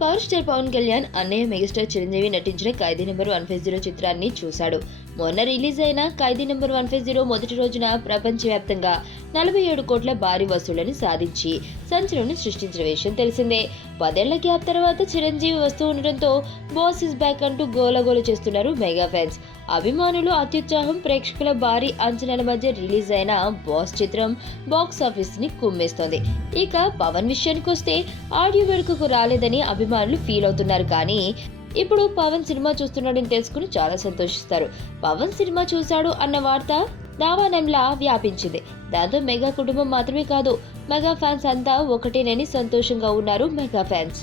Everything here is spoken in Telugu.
పవర్ స్టార్ పవన్ కళ్యాణ్ అన్నయ్య మెగాస్టార్ చిరంజీవి నటించిన ఖైదీ నెంబర్ 150 చిత్రాన్ని చూశాడు. మొన్న రిలీజ్ అయిన ఖైదీ నెంబర్ 150 మొదటి రోజున ప్రపంచవ్యాప్తంగా 47 కోట్ల భారీ వసూళ్లను సాధించి సంచలనం సృష్టించిన విషయం తెలిసిందే. 10 ఏళ్ల గ్యాప్ తర్వాత చిరంజీవి వస్తూ ఉండటంతో బాస్ ఇస్ బ్యాక్ అంటూ గోలగోల చేస్తున్నారు మెగా ఫ్యాన్స్. అభిమానులు అత్యుత్సాహం, ప్రేక్షకుల భారీ అంచనాల మధ్య రిలీజ్ అయిన బాస్ చిత్రం బాక్స్ ఆఫీస్ ని కుమ్మేస్తోంది. ఇక పవన్ విషయానికి వస్తే ఆడియో వేడుకకు రాలేదని అభిమానులు ఫీల్ అవుతున్నారు. కానీ ఇప్పుడు పవన్ సినిమా చూస్తున్నాడని తెలుసుకుని చాలా సంతోషిస్తారు. పవన్ సినిమా చూశాడు అన్న వార్త దావానంలా వ్యాపించింది. దాంతో మెగా కుటుంబం మాత్రమే కాదు, మెగా ఫ్యాన్స్ అంతా ఒకటేనని సంతోషంగా ఉన్నారు మెగా ఫ్యాన్స్.